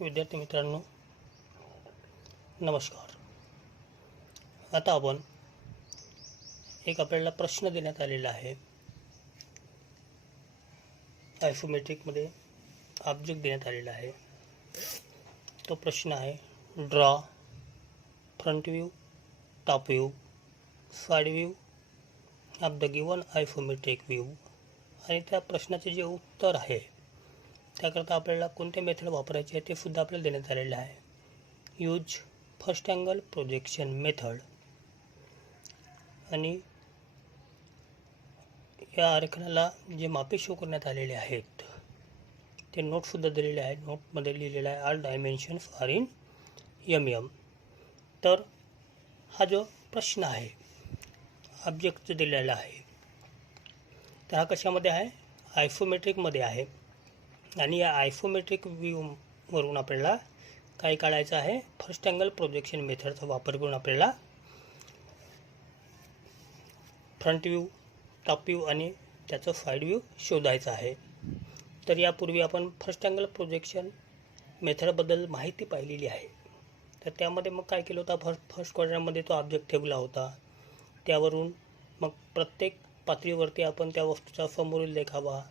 विद्यार्थी मित्रांनो नमस्कार। आता आपण आपल्याला प्रश्न देण्यात आलेला आहे। आयसोमेट्रिकमध्ये ऑब्जेक्ट देण्यात आलेला आहे। तो प्रश्न आहे draw front view, top view, side view of the given isometric view. आणि त्या प्रश्नाचे जे उत्तर आहे त्याकरता आपल्याला कोणते मेथड वापरायचे आहे ते सुद्धा आपल्याला देण्यात आलेले आहे। Use first angle projection method. आणि या आरेखनाला जे मापे शो करण्यात आलेले आहेत ते नोटसुद्धा दिलेले आहेत। नोटमध्ये लिहिलेलं आहे all dimensions are in MM। तर हा जो प्रश्न आहे ऑब्जेक्ट दिलेला आहे तर हा कशामध्ये आहे, आयसोमेट्रिकमध्ये आहे। आणि या आयसोमेट्रिक व्ह्यूवरून आपल्याला काय काढायचं आहे, फर्स्ट अँगल प्रोजेक्शन मेथडचा वापर करून आपल्याला फ्रंट व्ह्यू, टॉप व्ह्यू आणि त्याचं साइड व्ह्यू शोधायचा आहे। तर यापूर्वी आपण फर्स्ट अँगल प्रोजेक्शन मेथडबद्दल माहिती पाहिलेली आहे। तर त्यामध्ये मग काय केलं होतं, फर्स्ट क्वाड्रंटमध्ये तो ऑब्जेक्ट ठेवला होता। त्यावरून मग प्रत्येक पातळीवरती आपण त्या वस्तूचा समोरील देखावा,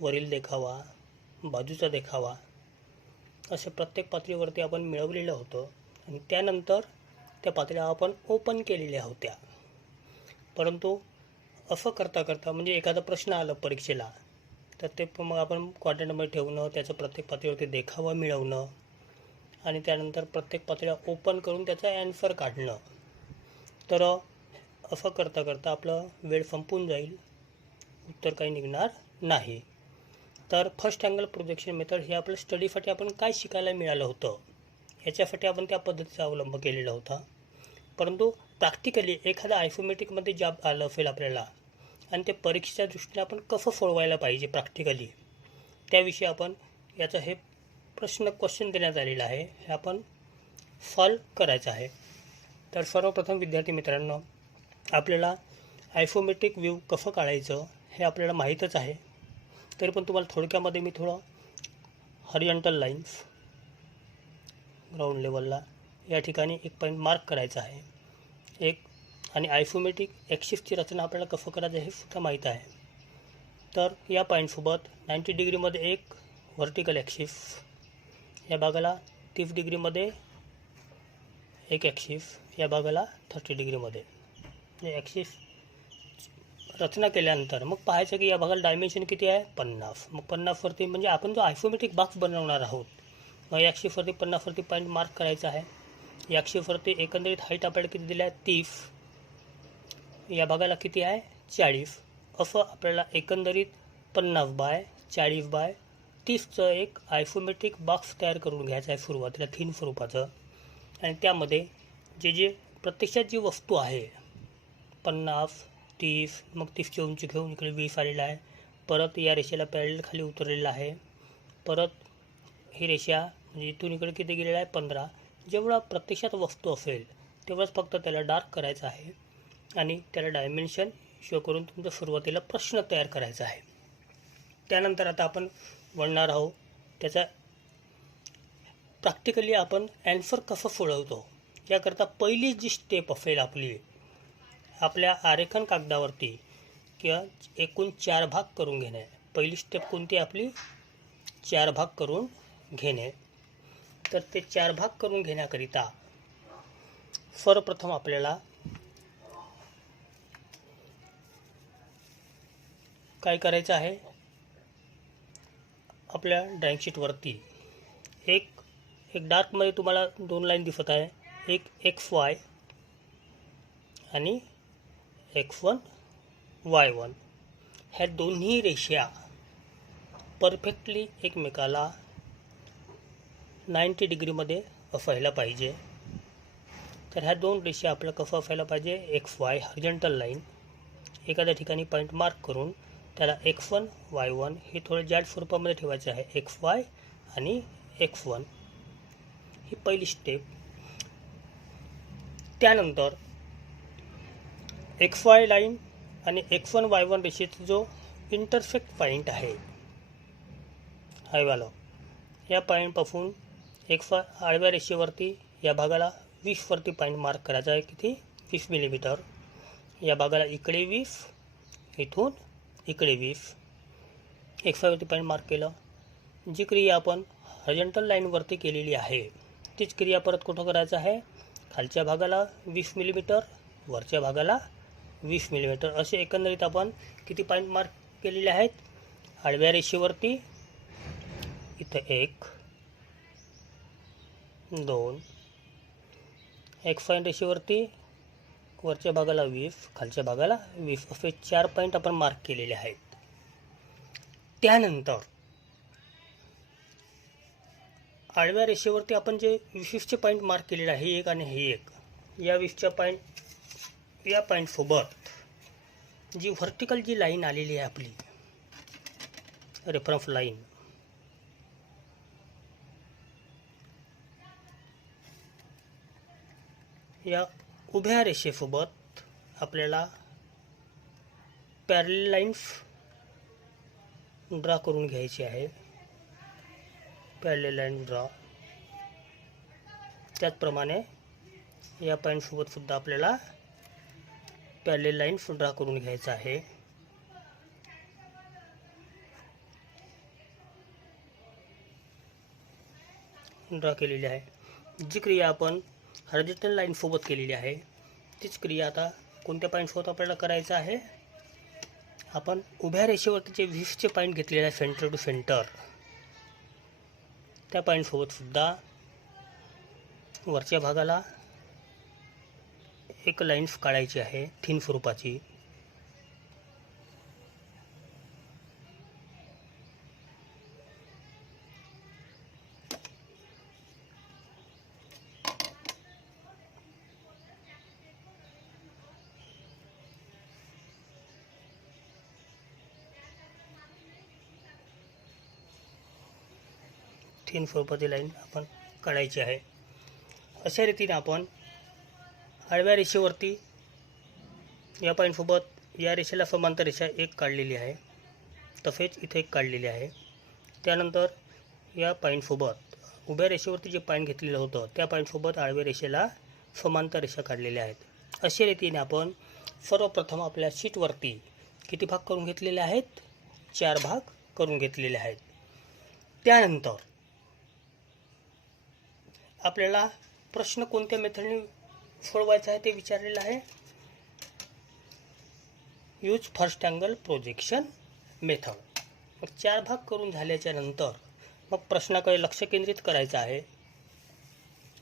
वरील देखावा, बाजूचा देखावा असे प्रत्येक पातळीवरती आपण मिळवलेलं होतं। आणि त्यानंतर त्या पातळ्या आपण ओपन केलेल्या होत्या। परंतु असं करता करता म्हणजे एखादा प्रश्न आला परीक्षेला तर ते मग आपण क्वाड्रंटमध्ये ठेवणं, त्याचं प्रत्येक पातळीवरती देखावा मिळवणं आणि त्यानंतर प्रत्येक पातळ्या ओपन करून त्याचा ॲन्सर काढणं। तर असं करता करता आपलं वेळ संपून जाईल, उत्तर काही निघणार नाही। तर फर्स्ट अँगल प्रोजेक्शन मेथड हे आपल्या स्टडीसाठी आपण काय शिकायला मिळालं होतं याच्यासाठी आपण त्या पद्धतीचा अवलंब केलेला होता। परंतु प्रॅक्टिकली एखादा आयसोमेट्रिकमध्ये जॉब आलं असेल आपल्याला आणि ते परीक्षेच्या दृष्टीने आपण कसं सोडवायला पाहिजे प्रॅक्टिकली त्याविषयी आपण याचं हे क्वेश्चन देण्यात आलेला आहे, हे आपण सॉल्व करायचं आहे। तर सर्वप्रथम विद्यार्थी मित्रांनो आपल्याला आयसोमेट्रिक व्ह्यू कसं काढायचं हे आपल्याला माहीतच आहे। तरी पण तुम्हाला थोडक्यामध्ये मी थोडं हॉरिझॉन्टल लाईन्स ग्राउंड लेवलला या ठिकाणी एक पॉईंट मार्क करायचा आहे एक। आणि आयसोमेट्रिक ॲक्सिसची रचना आपल्याला कसं करायचं हे सुद्धा माहीत आहे। तर या पॉईंटसोबत 90 डिग्रीमध्ये एक व्हर्टिकल ॲक्सिस, या भागाला 30 डिग्रीमध्ये एक ॲक्सिस, या भागाला 30 डिग्रीमध्ये हे ॲक्सिस रचना केल्यानंतर मग पाहायचं की या भागाला डायमेन्शन किती आहे, 50। मग 50वरती म्हणजे आपण जो आयसोमेट्रिक बॉक्स बनवणार आहोत मग या ॲक्सिसवरती 50वरती पॉईंट मार्क करायचा आहे। या ॲक्सिसवरती एकंदरीत हाईट आपल्याला किती दिली आहे, 30, या भागाला किती आहे, 40। असं आपल्याला एकंदरीत 50 बाय 40 बाय 30चं एक आयसोमेट्रिक बॉक्स तयार करून घ्यायचं आहे सुरुवातीला थिन स्वरूपाचं। आणि त्यामध्ये जे प्रत्यक्षात जी वस्तू आहे 50, 30, मग 30ची उंची घेऊन इकडे 20 आलेला आहे। परत या रेषेला पॅरलल खाली उतरलेला आहे। परत ही रेषा म्हणजे इथून इकडे किती गेलेला आहे, 15। जेवढा प्रत्यक्षात वस्तू असेल तेवढंच फक्त त्याला डार्क करायचं आहे आणि त्याला डायमेन्शन शो करून तुमचा सुरुवातीला प्रश्न तयार करायचा आहे। त्यानंतर आता आपण वळणार आहोत त्याचा प्रॅक्टिकली आपण ॲन्सर कसं सोडवतो याकरता पहिली जी स्टेप असेल आपल्या आरेखन कागदावरती किंवा एकूण 4 भाग करून घेणे। पहिली स्टेप कोणती आपली, 4 भाग करून घेणे। तर ते 4 भाग करून घेण्याकरिता सर्वप्रथम आपल्याला काय करायचं आहे, आपल्या ड्रॉईंग शीटवरती एक डार्कमध्ये तुम्हाला 2 लाईन दिसत आहे, एक XY आणि X1 Y1। ह्या दोन्ही रेषा परफेक्टली एकमेकाला 90 डिग्रीमध्ये असायला पाहिजे। तर ह्या 2 रेषा आपल्याला कसं असायला पाहिजे, XY हॉरिझॉन्टल लाईन एखाद्या ठिकाणी पॉईंट मार्क करून त्याला X1 Y1 हे थोडं जाड स्वरूपामध्ये ठेवायचं आहे, XY आणि X1 ही पहिली स्टेप। त्यानंतर XY लाईन आणि X1 Y1 रेषेचा जो इंटरसेक्ट पॉईंट आहे हायवाला, या पॉईंटपासून आडव्या रेषेवरती या भागाला 20 वरती पॉईंट मार्क करायचा आहे. किती? 20 मिलीमीटर. या भागाला इकडे 20, इथून इकडे 20. XY वरती पॉईंट मार्क केलं. जी क्रिया आपण हॉरिझॉन्टल लाईनवरती केलेली आहे तीच क्रिया परत कुठं करायचं आहे? खालच्या भागाला 20 मिलीमीटर, वरच्या भागाला 20 मिलीमीटर, असे एकंदरीत आपण किती पॉईंट मार्क केलेले आहेत? आडव्या रेषेवरती इथं 1, 2, XY रेषेवरती वरच्या भागाला 20, खालच्या भागाला 20, असे 4 पॉईंट आपण मार्क केलेले आहेत. त्यानंतर आडव्या रेषेवरती आपण जे 20चे पॉईंट मार्क केलेले आहे, हे एक आणि हे एक, या 20च्या पॉईंट या पॉईंटसोबत जी व्हर्टिकल जी लाईन आलेली आहे आपली रेफरन्स लाईन, या उभ्या रेषेसोबत आपल्याला पॅरलल लाईन्स ड्रा करून घ्यायची आहे. Parallel line draw. त्याचप्रमाणे या पॉईंटसोबत सुद्धा आपल्याला पॅरलल लाईन्स ड्रा करून घ्यायचं आहे. ड्रा केलेली आहे. जी क्रिया आपण हॉरिझॉन्टल लाईनसोबत केलेली आहे तीच क्रिया आता कोणत्या पॉईंटसोबत आपल्याला करायचं आहे? आपण उभ्या रेषेवरती जे 20चे पॉईंट घेतलेले आहे सेंटर टू सेंटर, त्या पॉईंटसोबत सुद्धा वरच्या भागाला एक लाईन्स काढायची आहे थिन स्वरूपाची. थिन स्वरूपाची लाईन आपण काढायची आहे. अशा रीतीने आपण आडव्या रेषेवरती या पॉईंटसोबत या रेषेला समांतर रेषा एक काढलेली आहे, तसेच इथे एक काढलेली आहे. त्यानंतर या पॉईंटसोबत उभ्या रेषेवरती जे पॉईंट घेतलेलं होतं त्या पॉईंटसोबत आडव्या रेषेला समांतर रेषा काढलेल्या आहेत. अशा रीतीने आपण सर्वप्रथम आपल्या शीटवरती किती भाग करून घेतलेले आहेत? 4 भाग करून घेतलेले आहेत. त्यानंतर आपल्याला प्रश्न कोणत्या मेथडने सोडवायचा आहे ते विचारलेलं आहे. Use first angle projection method. मग 4 भाग करून झाल्याच्या नंतर मग प्रश्नाकडे लक्ष केंद्रित करायचं आहे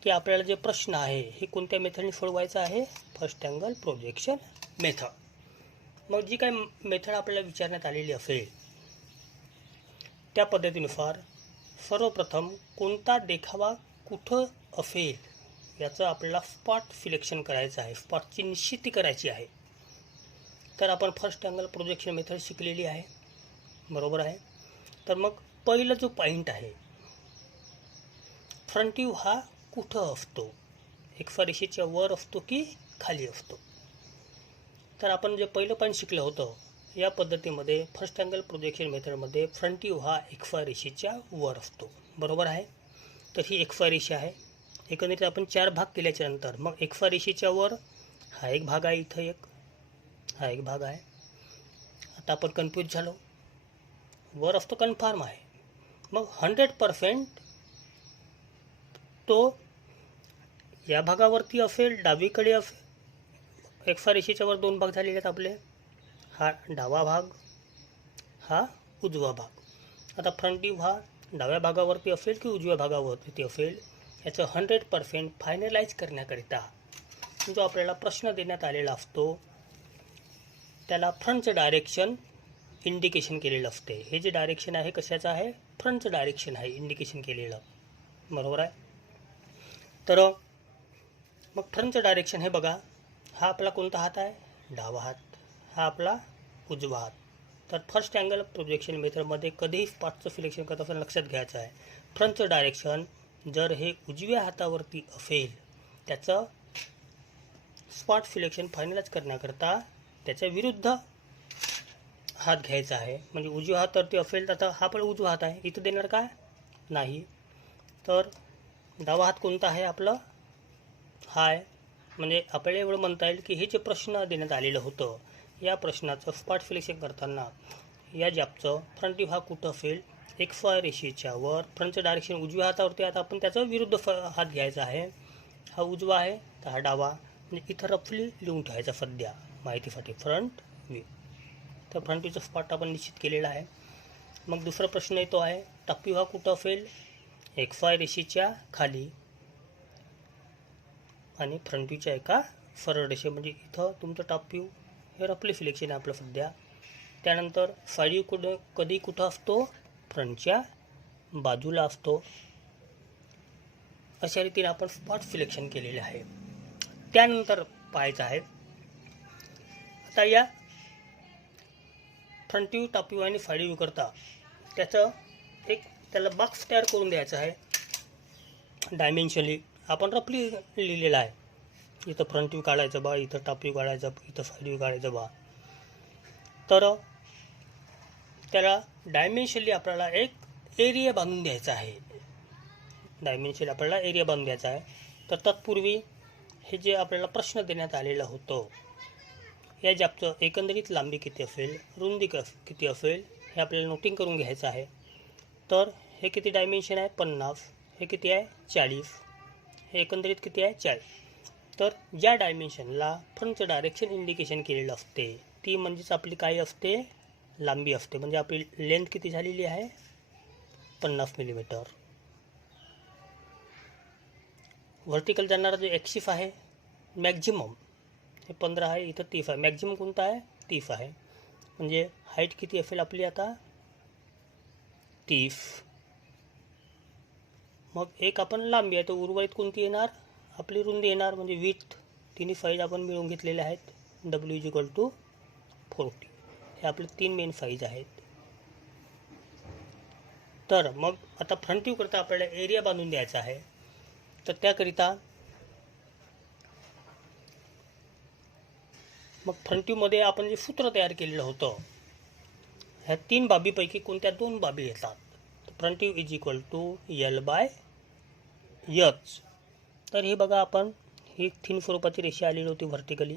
की आपल्याला जे प्रश्न आहे हे कोणत्या मेथडने सोडवायचं आहे? First angle projection method. मग जी काय मेथड आपल्याला विचारण्यात आलेली असेल त्या पद्धतीनुसार सर्वप्रथम कोणता देखावा कुठं असेल याचं आपल्याला स्पॉट सिलेक्शन करायचं आहे, स्पॉटची निश्चिती करायची आहे. तर आपण फर्स्ट अँगल प्रोजेक्शन मेथड शिकलेली आहे, बरोबर आहे. तर मग पहिला जो पॉईंट आहे, फ्रंट व्ह्यू हा कुठं असतो? XY रेषेच्या वर असतो की खाली असतो? तर आपण जे पहिलं पॉईंट शिकलं होतं या पद्धतीमध्ये फर्स्ट अँगल प्रोजेक्शन मेथडमध्ये फ्रंट व्ह्यू हा XY रेषेच्या वर असतो, बरोबर आहे. तर ही XY रेषा आहे. एकंदरीत आपण 4 भाग केल्याच्या नंतर मग XY रेषेच्या वर हा एक भाग आहे, इथं एक हा एक भाग आहे. आता आपण कन्फ्यूज झालो. वर असतो कन्फर्म आहे, मग 100% तो या भागावरती असेल, डावीकडे असेल. XY रेषेच्या वर 2 भाग झालेले आहेत आपले, हा डावा भाग, हा उजवा भाग. आता फ्रंट व्ह्यू हा डाव्या भागावरती असेल की उजव्या भागावरती असेल याचं 100% फायनलाइज करण्याकरिता जो आपल्याला प्रश्न देण्यात आलेला असतो त्याला फ्रंटचं डायरेक्शन इंडिकेशन केलेलं असते. हे जे डायरेक्शन आहे कशाचं आहे? फ्रंटचं डायरेक्शन आहे इंडिकेशन केलेलं, बरोबर आहे. तर मग फ्रंटचं डायरेक्शन हे बघा, हा आपला कोणता हात आहे? डावा हात. हा आपला उजवा हात. तर फर्स्ट अँगल प्रोजेक्शन मेथडमध्ये कधीही स्पॉटचं सिलेक्शन करत असताना लक्षात घ्यायचं आहे फ्रंटचं डायरेक्शन जर हे उजव्या हातावरती असेल त्याचं स्पॉट सिलेक्शन फायनलाइज करण्याकरता त्याच्या विरुद्ध हात घ्यायचा आहे. म्हणजे उजव्या हातावरती असेल तर आता हा पण उजवा हात आहे, इथं देणार काय? नाही. तर डावा हात कोणता आहे आपला? हा आहे. म्हणजे आपल्याला एवढं म्हणता येईल की हे जे प्रश्न देण्यात आलेलं होतं, या प्रश्नाचं स्पॉट सिलेक्शन करताना या जॅबचं फ्रंट व्ह्यू हा कुठं असेल? XY रेषेच्या वर. फ्रंटचं डायरेक्शन उजव्या हातावरती. आता आपण त्याचा विरुद्ध हात घ्यायचा आहे. हा उजवा आहे तर हा डावा. म्हणजे इथं रफली लिहून ठेवायचा सध्या माहितीसाठी फ्रंट व्ह्यू. तर फ्रंट व्ह्यूचा स्पॉट आपण निश्चित केलेला आहे. मग दुसरा प्रश्न येतो आहे, टॉप व्ह्यू हा कुठं असेल? XY रेषेच्या खाली आणि फ्रंट व्ह्यूच्या एका सरळ रेषे. म्हणजे इथं तुमचं टॉप व्ह्यू हे रफली सिलेक्शन आहे आपलं सध्या. त्यानंतर साईड व्ह्यू कधी कुठं असतो? फ्रंटच्या बाजूला असतो. अशा रीतीने आपण स्पॉट सिलेक्शन केलेले आहे. त्यानंतर पाहायचं आहे आता या फ्रंट व्ह्यू, टॉप व्ह्यू आणि साईड व्ह्यू करता त्याचं एक त्याला बॉक्स तयार करून द्यायचा आहे. डायमेन्शनली आपण रफली लिहिलेला आहे. इथं फ्रंट व्ह्यू काढायचं बा, इथं टॉप व्ह्यू काढायचं, इथं साईड व्ह्यू काढायचं बा. तर त्याला डायमेन्शनली आपल्याला एक एरिया बांधून द्यायचा आहे. डायमेन्शनली आपल्याला एरिया बांधून द्यायचा आहे. तर तत्पूर्वी हे जे आपल्याला प्रश्न देण्यात आलेलं होतं, या जॅबचं एकंदरीत लांबी किती असेल, रुंदी किती असेल, हे आपल्याला नोटिंग करून घ्यायचं आहे. तर हे किती डायमेन्शन आहे? 50. हे किती आहे? 40. हे एकंदरीत किती आहे? 40. तर ज्या डायमेन्शनला फ्रंटचं डायरेक्शन इंडिकेशन केलेलं असते ती म्हणजेच आपली काय असते? लांबी असते. म्हणजे आपली लेंथ किती झालेली आहे? 50 मिलीमीटर. व्हर्टिकल जाणारा जो ॲक्सिस आहे मॅक्झिमम हे 15 आहे, इथं 30 आहे. मॅक्झिमम कोणता आहे? 30 आहे. म्हणजे हाईट किती असेल आपली आता? 30. मग एक आपण लांबी आहे तर उर्वरित कोणती येणार? आपली रुंदी येणार. म्हणजे विथ तिन्ही साईज आपण मिळवून घेतलेले आहेत. W=40. हे आपले 3 मेन साईज आहेत. तर मग आता फ्रंट व्ह्यू करता आपल्याला एरिया बांधून द्यायचा आहे. तर त्याकरिता मग फ्रंट व्ह्यूमध्ये आपण जे सूत्र तयार केलेलं होतं, ह्या 3 बाबीपैकी कोणत्या 2 बाबी येतात? Front view L/H. तर हे बघा, आपण ही थिन स्वरूपाची रेषा आलेली होती व्हर्टिकली.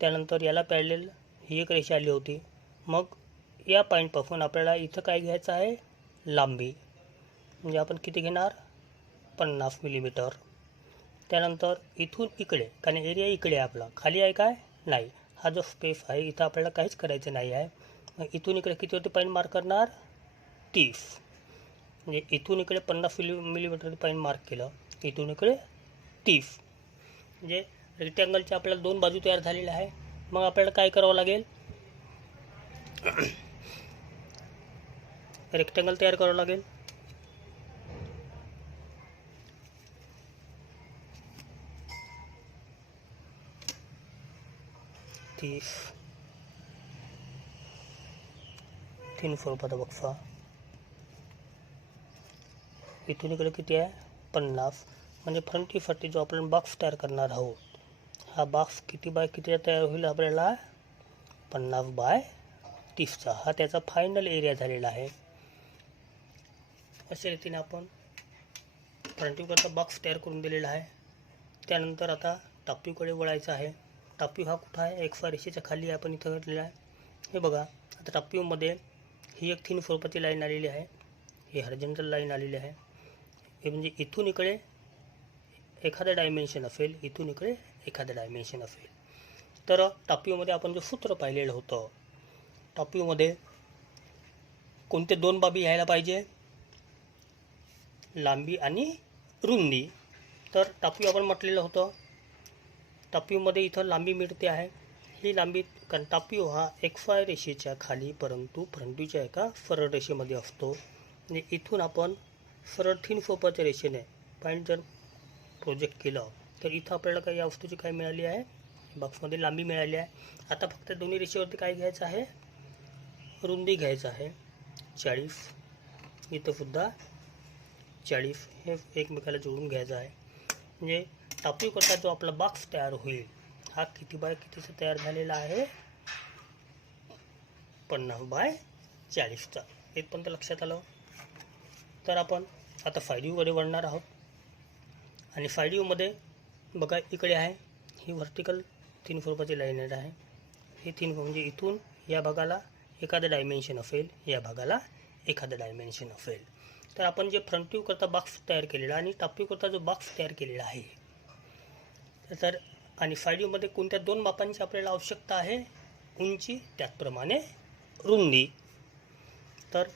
त्यानंतर याला पॅरलेल ही एक रेषा आली होती. मग या पॉईंटपासून आपल्याला इथं काय घ्यायचं आहे? लांबी. म्हणजे आपण किती घेणार? 50 मिलीमीटर. त्यानंतर इथून इकडे, कारण एरिया इकडे आहे आपला, खाली आहे काय? नाही. हा जो स्पेस आहे इथं आपल्याला काहीच करायचं नाही आहे. मग इथून इकडे कितीवरती पॉईंट मार्क करणार? 30. म्हणजे इथून इकडे 50 मिलीमीटर पॉईंट मार्क केलं, इथून इकडे 30. म्हणजे रेक्टँगलच्या आपल्याला 2 बाजू तयार झालेल्या आहे. मग आपल्याला काय करावं लागेल? रेक्टँगल तयार करावं लागेल. थिन स्वरूपाचा बक्सा. इथून इकडे किती आहे? 50. म्हणजे फ्रंट व्ह्यूसाठी जो आपण बॉक्स तयार करणार आहोत, हा बॉक्स किती बाय कितीचा तयार होईल आपल्याला? 50/30चा. हा त्याचा फायनल एरिया झालेला आहे. अशा रीतीने आपण फ्रंट व्ह्यूकरता बॉक्स तयार करून दिलेला आहे. त्यानंतर आता टॉप व्ह्यूकडे वळायचं आहे. टॉप व्ह्यू हा कुठं आहे? XY रेषेच्या खाली आपण इथं घेतलेला आहे. हे बघा, आता टॉप व्ह्यूमध्ये ही एक थिन स्वरूपाची लाईन आलेली आहे, ही हॉरिझॉन्टल लाईन आलेली आहे. हे म्हणजे इथून इकडे एखादं डायमेन्शन असेल, इथून इकडे एखादं डायमेन्शन असेल. तर टॉप व्ह्यूमध्ये आपण जो सूत्र पाहिलेलं होतं, टॉप व्ह्यूमध्ये कोणते 2 बाबी यायला पाहिजे? लांबी आणि रुंदी. तर टॉप व्ह्यू आपण म्हटलेलं होतं, टॉप व्ह्यूमध्ये इथं लांबी मिळते आहे. ही लांबी, कारण टॉप व्ह्यू हा XY रेषेच्या खाली परंतु फ्रंट व्ह्यूच्या एका सरळ रेषेमध्ये असतो. म्हणजे इथून आपण सरळ थिन स्वरूपाच्या रेषेने पॉईंट जर प्रोजेक्ट केलं तर इथं आपल्याला काही या वस्तूची काय मिळाली आहे? बॉक्समध्ये लांबी मिळाली आहे. आता फक्त दोन्ही रेषेवरती काय घ्यायचं आहे? रुंदी घ्यायचं आहे 40. इथं सुद्धा 40. हे एकमेकाला जोडून घ्यायचं आहे. म्हणजे टॉप व्ह्यू करता जो आपला बॉक्स तयार होईल हा किती बाय कितीचा तयार झालेला आहे? 50/40चा. इथपर्यंत लक्षात आलं. तर आपण आता साईड व्ह्यूकडे वळणार आहोत आणि साईड व्ह्यूमध्ये बघा इकडे आहे ही व्हर्टिकल 3 स्वरूपाची लाईन आहे. ही 3 म्हणजे इथून या भागाला एखादं डायमेन्शन असेल, या भागाला एखादं डायमेन्शन असेल. तर आपण जे फ्रंट व्ह्यू करता बॉक्स तयार केलेला आणि टॉप व्ह्यू करता जो बॉक्स तयार केलेला आहे, तर आणि साईड व्ह्यूमध्ये कोणत्या 2 मापांची आपल्याला आवश्यकता आहे, उंची त्याचप्रमाणे रुंदी. तर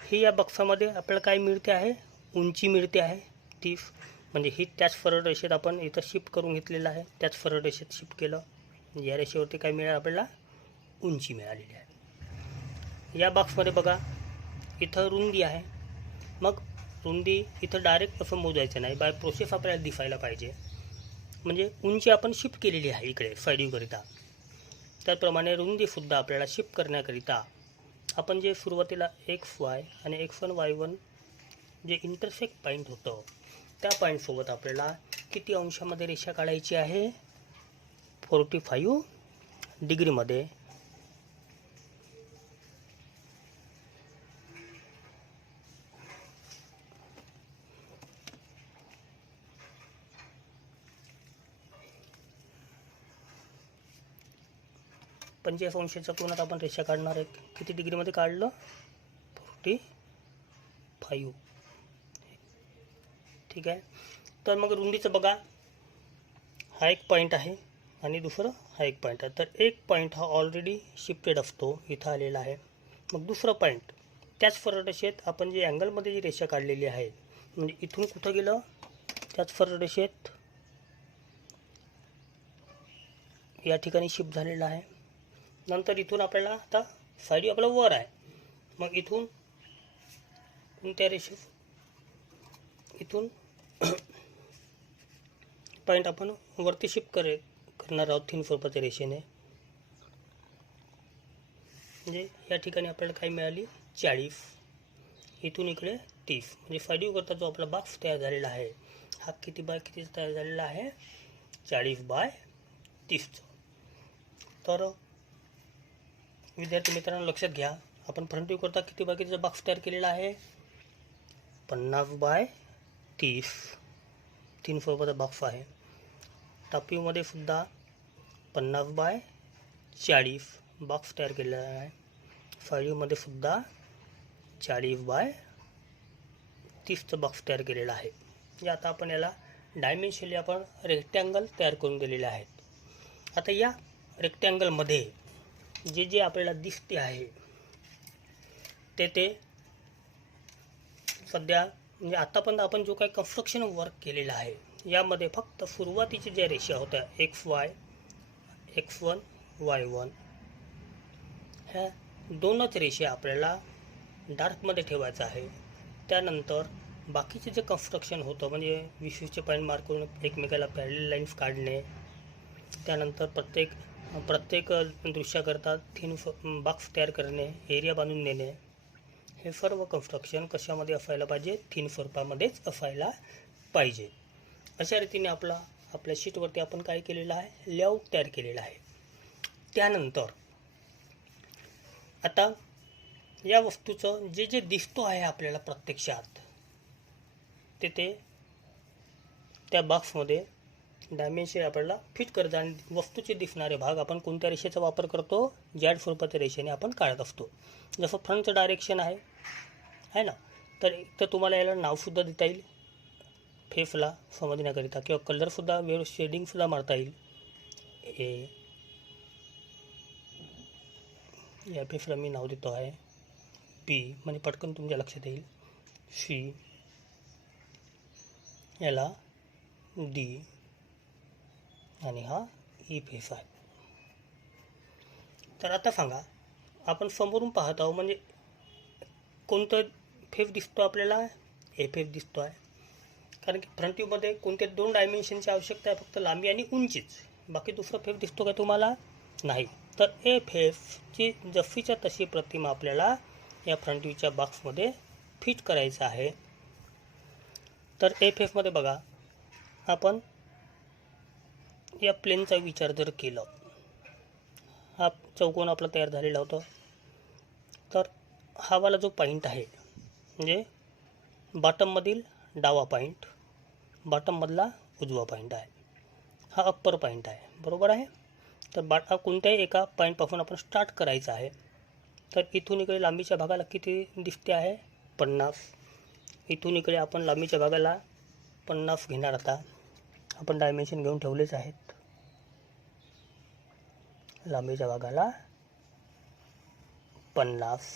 ही या बॉक्सामध्ये आपल्याला काय मिळते आहे, उंची मिळते आहे 30, म्हणजे ही त्याच सरळ रेषेत आपण इथं शिफ्ट करून घेतलेलं आहे, त्याच सरळ रेषेत शिफ्ट केलं, या रेषेवरती काय मिळालं आपल्याला, उंची मिळालेली आहे. या बॉक्समध्ये बघा इथं रुंदी आहे. मग रुंदी इथं डायरेक्ट असं मोजायचं नाही, बाय प्रोसेस आपल्याला दिसायला पाहिजे. म्हणजे उंची आपण शिफ्ट केलेली आहे इकडे साईड व्ह्यूकरिता, त्याचप्रमाणे रुंदीसुद्धा आपल्याला शिफ्ट करण्याकरिता आपण जे सुरुवातीला XY आणि X1 Y1 जे इंटरसेक्ट पॉईंट होतं, त्या पॉईंटसोबत आपल्याला किती अंशामध्ये रेषा काढायची आहे, 45 डिग्रीमध्ये. पंचेचाळीस अंशाच्या कोनात आपण रेषा काढणार आहे. किती डिग्रीमध्ये काढलं, 45. ठीक आहे. तर मग रुंदीचं बघा, हा एक पॉईंट आहे आणि दुसरं हा एक पॉईंट आहे. तर एक पॉईंट हा ऑलरेडी शिफ्टेड असतो, इथं आलेला आहे. मग दुसरं पॉईंट त्याच सरळ रेषेत आपण जे अँगलमध्ये जी रेषा काढलेली आहे, म्हणजे इथून कुठं गेलं, त्याच सरळ रेषेत या ठिकाणी शिफ्ट झालेला आहे. नंतर इथून आपल्याला आता साईड आपला वर आहे, मग इथून त्या रेषे इथून पॉईंट आपण वरती शिफ्ट करणार आहोत 3 स्वरूपाच्या रेषेने. म्हणजे या ठिकाणी आपल्याला काय मिळाली, 40. इथून इकडे 30. म्हणजे साईड व्ह्यू करता जो आपला बॉक्स तयार झालेला आहे, हा किती बाय किती तयार झालेला आहे, 40 बाय 30. तर विद्यार्थी मित्रांनो लक्षात घ्या, आपण फ्रंट व्ह्यू करता किती बाय कितीचा बॉक्स तयार केलेला आहे, 50 बाय 30. 3 स्वरूपाचा बॉक्स आहे. टॉप व्ह्यूमध्ये सुद्धा 50 बाय 40 बॉक्स तयार केलेला आहे. साईड व्ह्यूमध्ये सुद्धा 40 बाय 30चं बॉक्स तयार केलेला आहे. जे आता आपण याला डायमेन्शनली आपण रेक्टँगल तयार करून दिलेले आहेत. आता या रेक्टँगलमध्ये जे जे आपल्याला दिसते आहे ते सध्या म्हणजे आतापर्यंत आपण जो काही कन्स्ट्रक्शन वर्क केलेलं आहे, यामध्ये फक्त सुरुवातीचे ज्या रेषा होत्या XY X1 Y1 ह्या 2च रेषा आपल्याला डार्कमध्ये ठेवायचं आहे. त्यानंतर बाकीचे जे कन्स्ट्रक्शन होतं, म्हणजे 20-20चे पॉईंट मार्क करून एकमेकाला पॅरलल लाईन्स काढणे, त्यानंतर प्रत्येक दृश्याकरता 3 बॉक्स तयार करणे, एरिया बांधून देणे, हे सर्व कन्स्ट्रक्शन कशामध्ये असायला पाहिजे, 3 स्वरूपामध्येच असायला पाहिजे. अशा रीतीने आपल्या शीटवरती आपण काय केलेलं आहे, लेआउट तयार केलेला आहे. त्यानंतर आता या वस्तूचं जे जे दिसतो आहे आपल्याला प्रत्यक्षात, ते त्या बॉक्समध्ये डायमेन्शन आपल्याला फिट करतात आणि वस्तूचे दिसणारे भाग आपण कोणत्या रेषेचा वापर करतो, जॅड स्वरूपाच्या रेषेने आपण काढत असतो. जसं फ्रंटचं डायरेक्शन आहे ना, तर तुम्हाला याला नावसुद्धा देता येईल फेसला समजण्याकरिता, किंवा कलरसुद्धा शेडिंगसुद्धा मारता येईल. या फेसला मी नाव देतो आहे P, म्हणजे पटकन तुमच्या लक्षात येईल. C याला D आणि हा E फेस आहे. तर आता सांगा, आपण समोरून पाहत आहोत म्हणजे कोणतं फेस दिसतो आपल्याला, ए फेस दिसतो आहे. कारण की फ्रंट व्ह्यूमध्ये कोणत्या 2 डायमेन्शनची आवश्यकता आहे, फक्त लांबी आणि उंचीच. बाकी दुसरा फेस दिसतो का तुम्हाला, नाही. तर ए फेसची जशीच्या तशी प्रतिमा आपल्याला या फ्रंट व्ह्यूच्या बॉक्समध्ये फिट करायचं आहे. तर ए फेसमध्ये बघा, आपण या प्लेनचा विचार जर केला, हा चौकोन आपला तयार झालेला होता. तर हा वाला जो पॉईंट आहे, म्हणजे बॉटममधील डावा पॉईंट, बॉटममधला उजवा पॉईंट आहे, हा अप्पर पॉईंट आहे, बरोबर आहे. तर कोणत्याही एका पॉईंटपासून आपण स्टार्ट करायचं आहे. तर इथून इकडे लांबीच्या भागाला किती दिसते आहे? 50. इथून इकडे आपण लांबीच्या भागाला 50 घेणार. आता आपण डायमेन्शन घेऊन ठेवलेच आहेत. लांबीच्या भागाला 50.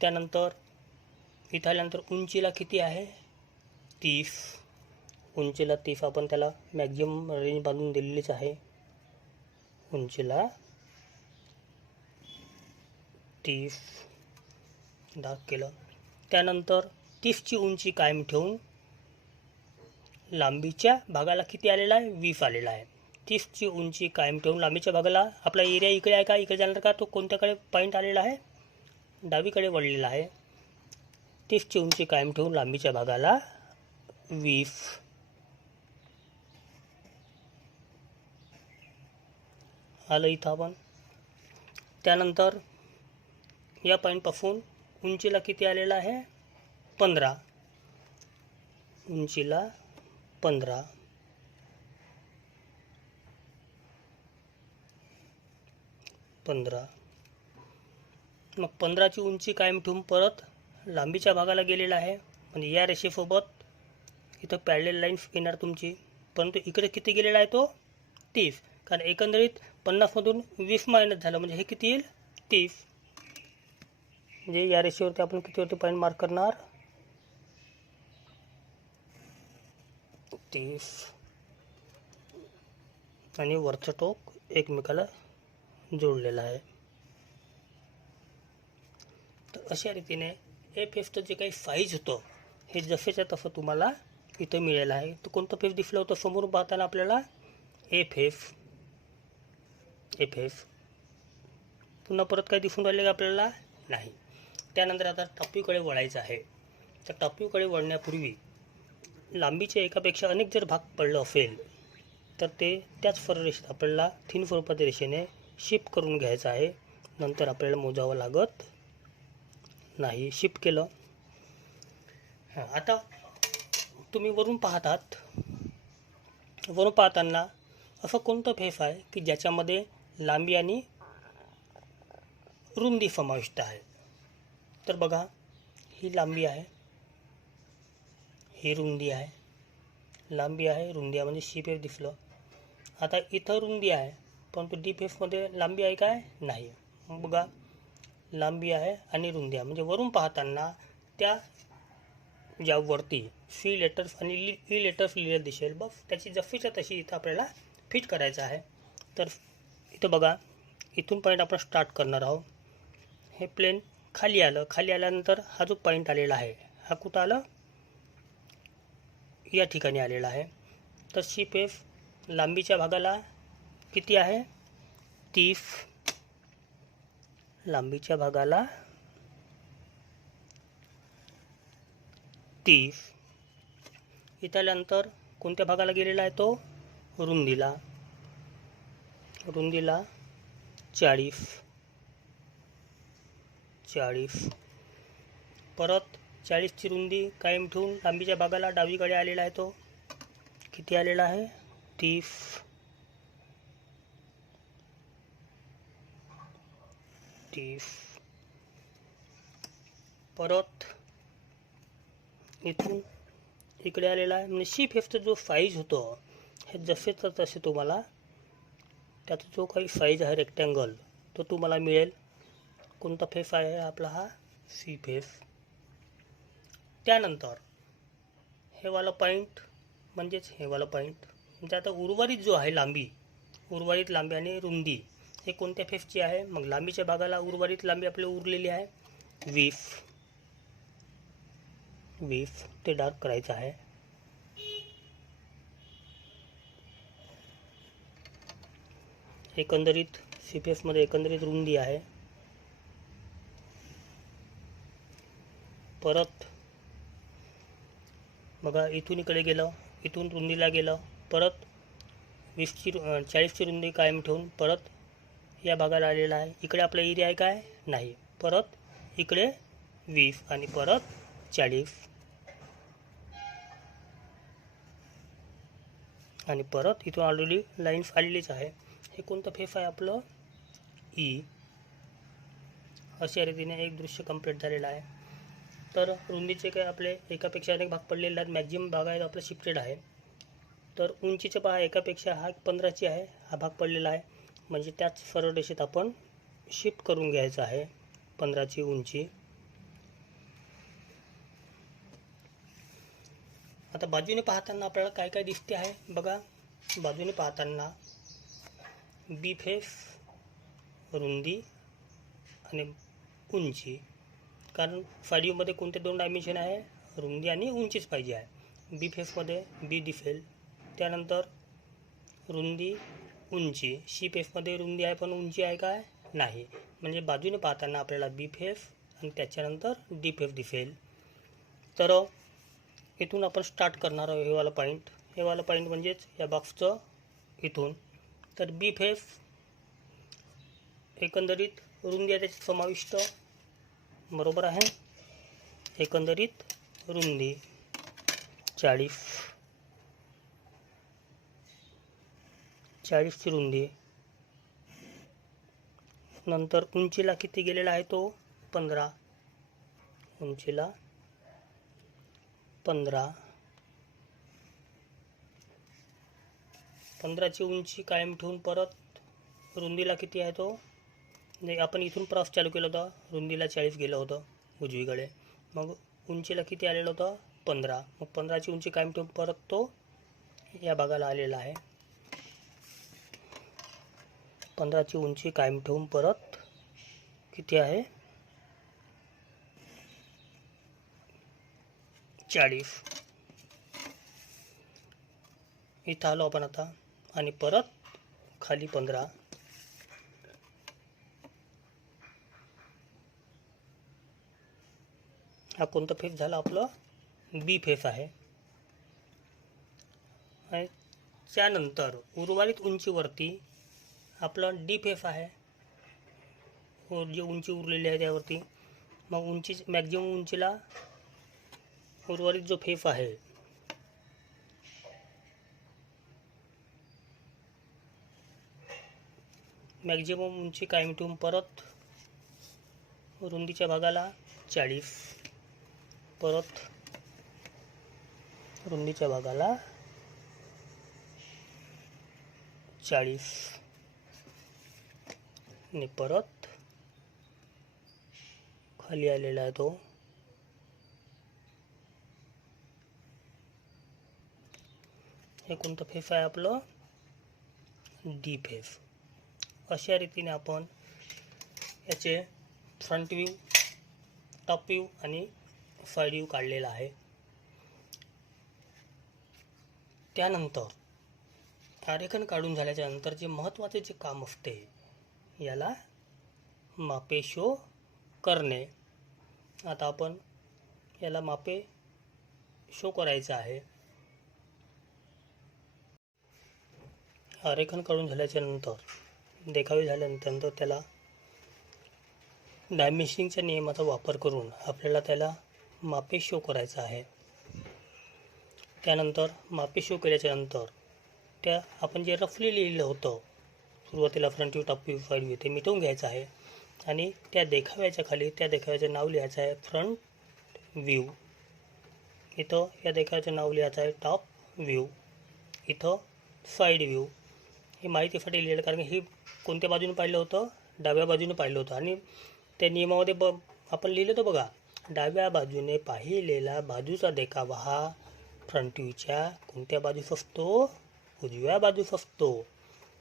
त्यानंतर इथं आल्यानंतर उंचीला किती आहे? 30. उंचीला 30 आपण त्याला मॅक्झिमम रेंज बांधून दिलेलीच आहे. उंचीला 30 डार्क केलं. त्यानंतर 30ची उंची कायम ठेवून लांबीच्या भागाला किती आलेला आहे? 20 आलेला आहे. 30ची उंची कायम ठेवून लांबीच्या भागाला आपला एरिया इकडे आहे का? इकडे जाणार का? तो कोणत्याकडे पॉईंट आलेला आहे? डावीकडे वळलेला आहे. 30ची उंची कायम ठेवून लांबीच्या भागाला 20. आलं इथं आपण. त्यानंतर या पॉईंटपासून उंचीला किती आलेला आहे? 15. उंचीला 15. मग 15ची उंची कायम ठेवून परत लांबीच्या भागाला गेलेला आहे. म्हणजे या रेषेसोबत इथं पॅरलेल लाईन्स येणार तुमची. परंतु इकडे किती गेलेला आहे तो? 30. कारण एकंदरीत 50मधून 20 मायनस झालं म्हणजे हे किती येईल? 30. म्हणजे या रेषेवरती आपण कितीवरती पॉईंट मार्क करणार? 30. आणि वरचं टोक एकमेकाला जोडलेलं आहे. तर अशा रीतीने एफचं जे काही साईज होतं हे जसेच्या तसं तुम्हाला इथं मिळेलं आहे. तर कोणतं फेस दिसलं होतं समोरून पाहताना आपल्याला? एफ. पुन्हा परत काय दिसून राहिले का आपल्याला? नाही. त्यानंतर आता टॉपिककडे वळायचं आहे. तर टॉपिककडे वळण्यापूर्वी लांबीच्या एकापेक्षा अनेक जर भाग पडलं असेल तर ते त्याच फररेषेत आपल्याला थिन स्वरूपाच्या रेषेने शिफ्ट करून घ्यायचं आहे. नंतर आपल्याला मोजावं लागत नाही. शिफ्ट केलं. आता तुम्ही वरून पाहतात. वरून पाहताना असं कोणतं फेस आहे की ज्याच्यामध्ये लांबी आणि रुंदी समाविष्ट आहे? तर बघा, ही लांबी आहे, ही रुंदी आहे. लांबी आहे, रुंदी आहे, म्हणजे सी फेस दिसलं. आता इथं रुंदी आहे परंतु डी फेसमध्ये लांबी आहे काय? नाही. बघा, लांबी आहे आणि रुंदी आहे. म्हणजे वरून पाहताना त्या ज्या वरती सी लेटर्स आणि ई लेटर्स लिहिलेलं दिसेल, बस त्याची जशीच्या तशी इथं आपल्याला फिट करायचं आहे. तर इथं बघा, इथून पॉईंट आपण स्टार्ट करणार आहोत. हे प्लेन खाली आलं. खाली आल्यानंतर हा जो पॉईंट आलेला आहे हा कुठं आलं? या ठिकाणी आलेला आहे. तर सी फेस लांबीच्या भागाला किती आहे? 30. लांबीच्या भागाला 30. इथं आल्यानंतर कोणत्या भागाला गेलेला आहे तो? रुंदीला. रुंदीला 40. परत 40ची रुंदी कायम ठेवून लांबीच्या भागाला डावीकडे आलेला आहे. तो किती आलेला आहे? 30. परत इथून इकडे आलेला आहे. म्हणजे सी फेसचा जो साईज होतो हे जसेच तसे तुम्हाला त्याचा जो काही साईज आहे रेक्टँगल तो तुम्हाला मिळेल. कोणता फेस आहे आपला? हा सी फेस. त्यानंतर हे वाला पॉईंट म्हणजेच हे वाला पॉईंट म्हणजे आता उर्वरित जो आहे लांबी, उर्वरित लांबी आणि रुंदी हे कोणत्या फेसची आहे? मग लांबीच्या भागाला उर्वरित लांबी आपली उरलेली आहे 20. ते डार्क करायचं आहे. एकंदरीत सी फेसमध्ये एकंदरीत रुंदी आहे. परत बघा, इथून इकडे गेलं, इथून रुंदीला गेलं, परत 40ची रुंदी कायम ठेवून परत या भागाला आलेला आहे. इकडे आपला एरिया आहे काय? नाही. परत इकडे 20 आणि परत 40 आणि परत इथून ऑलरेडी लाईन्स आलेलीच आहे. हे कोणतं फेस आहे आपलं? ई. अशा रीतीने एक दृश्य कंप्लीट झालेलं आहे. तर रुंदीचे काय आपले एकापेक्षा अनेक भाग पडलेले आहेत. मॅक्झिमम भाग आहे आपला शिफ्टेड आहे. तर उंचीचं पहा एकापेक्षा हा 15ची आहे, हा भाग पडलेला आहे. म्हणजे त्याच सरळ रेषेत आपण शिफ्ट करून घ्यायचं आहे 15ची उंची. आता बाजूने पाहताना आपल्याला काय काय दिसते आहे बघा. बाजूने पाहताना बी फेस, रुंदी आणि उंची. कारण साडीमध्ये कोणते 2 डायमेन्शन आहे? रुंदी आणि उंचीच पाहिजे आहे. बी फेसमध्ये बी दिसेल, त्यानंतर रुंदी उंची. सी फेसमध्ये रुंदी आहे पण उंची आहे काय? नाही. म्हणजे बाजूने पाहताना आपल्याला बी फेस आणि त्याच्यानंतर डी फेस दिसेल. तर इथून आपण स्टार्ट करणार आहोत. हे वाला पॉईंट म्हणजेच या बॉक्सचं इथून. तर बी फेस एकंदरीत रुंदी आहे त्याच्यात समाविष्ट, बरोबर आहे. एकंदरीत रुंदी 40ची रुंदी. नंतर उंचीला किती गेलेला आहे तो? 15. उंचीला 15ची उंची कायम ठेवून परत रुंदीला किती आहे तो? नाही, आपण इथून प्रवास चालू केला होता, रुंदीला 40 गेलं होतं उजवीकडे. मग उंचीला किती आलेलं होतं? 15. मग 15ची उंची कायम ठेवून परत तो या भागाला आलेला आहे. 15ची उंची कायम ठेवून परत किती आहे? 40. इथं आलो आपण आता आणि परत खाली 15. हा कोणता फेस झाला? आपलं बी फेस आहे. त्यानंतर उर्वरित उंचीवरती आपलं डी फेस आहे, जे उंची उरलेली आहे त्यावरती. मग उंची मॅक्झिमम उंचीला उर्वरित जो फेस आहे मॅक्झिमम उंची कायम ठेवून परत रुंदीच्या भागाला 40, परत रुंदीच्या भागाला 40 आणि परत खाली आलेला आहे तो. हे कोणतं फेस आहे आपलं? D face. अशा रीतीने आपण याचे फ्रंट व्ह्यू, टॉप व्ह्यू आणि साईड व्ह्यू काढलेला आहे. त्यानंतर आरेखन काढून झाल्याच्या नंतर जे महत्त्वाचे जे काम असते याला मापे शो करणे. आता आपण याला मापे शो करायचं आहे. आरेखन काढून झाल्याच्या नंतर देखावे झाल्यानंतर त्याला डायमेन्शनिंगच्या नियमाचा वापर करून आपल्याला त्याला मापे शो करायचं आहे. त्यानंतर मापे शो केल्याच्यानंतर त्या आपण जे रफली लिहिलं होतं सुरुवातीला front view, top view, side view, ते मिटवून घ्यायचं आहे आणि त्या देखाव्याच्या खाली त्या देखाव्याचं नाव लिहायचं आहे फ्रंट व्ह्यू. इथं या देखाव्याचं नाव लिहायचं आहे टॉप व्ह्यू. इथं साईड व्ह्यू. ही माहितीसाठी लिहिलं कारण ही कोणत्या बाजूने पाहिलं होतं? डाव्या बाजूने पाहिलं होतं. आणि त्या नियमामध्ये आपण लिहिलं होतं बघा, डाव्या बाजूने पाहिलेला बाजूचा देखावा हा फ्रंट व्ह्यूच्या कोणत्या बाजूस असतो? उजव्या बाजूस असतो.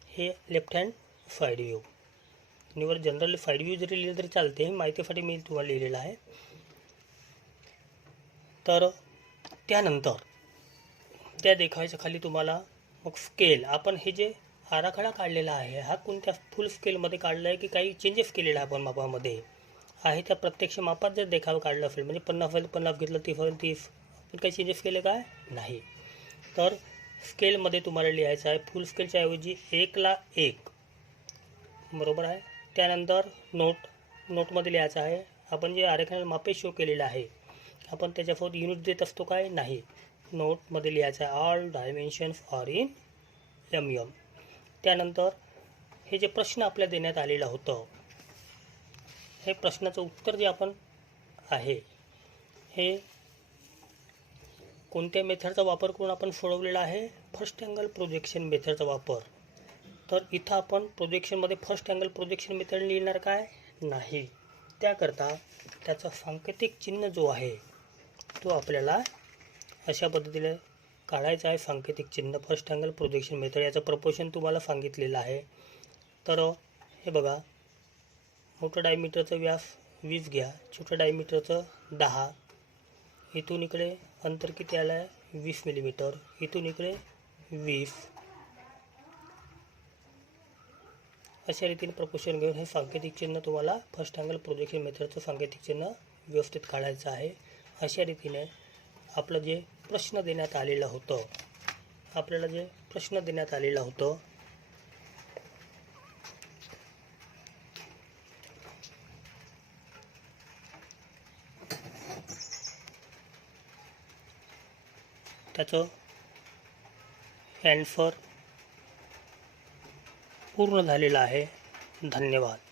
हे लेफ्ट हँड साईड व्ह्यू. निवर जनरली साईड व्ह्यू जरी लिहिलं तरी चालते, माहितीसाठी मी तुम्हाला लिहिलेलं आहे. तर त्यानंतर त्या देखाव्याच्या खाली तुम्हाला मग स्केल, आपण हे जे आराखडा काढलेला आहे हा कोणत्या फुल स्केलमध्ये काढला आहे की काही चेंजेस केलेला आहे आपण मापामध्ये आहे? त्या प्रत्यक्ष मापात जर देखावा काढला असेल म्हणजे 50 घेतलं 30 पण काही चेंजेस केले काय? नाही. तर स्केलमध्ये तुम्हाला लिहायचं आहे फुल स्केलच्या ऐवजी 1:1, बरोबर आहे. त्यानंतर नोटमध्ये लिहायचं आहे आपण जे आरेखनाला मापे शो केलेलं आहे, आपण त्याच्यासोबत युनिट देत असतो काय? नाही. नोटमध्ये लिहायचं आहे all dimensions are in mm. त्यानंतर हे जे प्रश्न आपल्याला देण्यात आलेलं होतं, हे प्रश्नाचं उत्तर जे आपण आहे हे कोणत्या मेथडचा वापर करून आपण सोडवलेला आहे? फर्स्ट अँगल प्रोजेक्शन मेथडचा वापर. तर इथं आपण प्रोजेक्शनमध्ये फर्स्ट अँगल प्रोजेक्शन मेथड लिहिणार काय? नाही. त्याकरता त्याचा सांकेतिक चिन्ह जो आहे तो आपल्याला अशा पद्धतीने काढायचा आहे. सांकेतिक चिन्ह फर्स्ट अँगल प्रोजेक्शन मेथड, याचं प्रपोर्शन तुम्हाला सांगितलेलं आहे. तर हे बघा, मोठं डायमीटरचं व्यास 20 घ्या, छोटं डायमीटरचं 10. इथून इकडे अंतर किती आलं आहे? 20 मिलीमीटर. इथून इकडे 20. अशा रीतीने प्रपोर्शन घेऊन हे सांकेतिक चिन्ह तुम्हाला फर्स्ट अँगल प्रोजेक्शन मेथडचं सांकेतिक चिन्ह व्यवस्थित काढायचं आहे. अशा रीतीने आपलं जे प्रश्न देण्यात आलेलं होतं, आपल्याला जे प्रश्न देण्यात आलेलं होतं त्याचं ॲन्सर पूर्ण झालेलं आहे. धन्यवाद.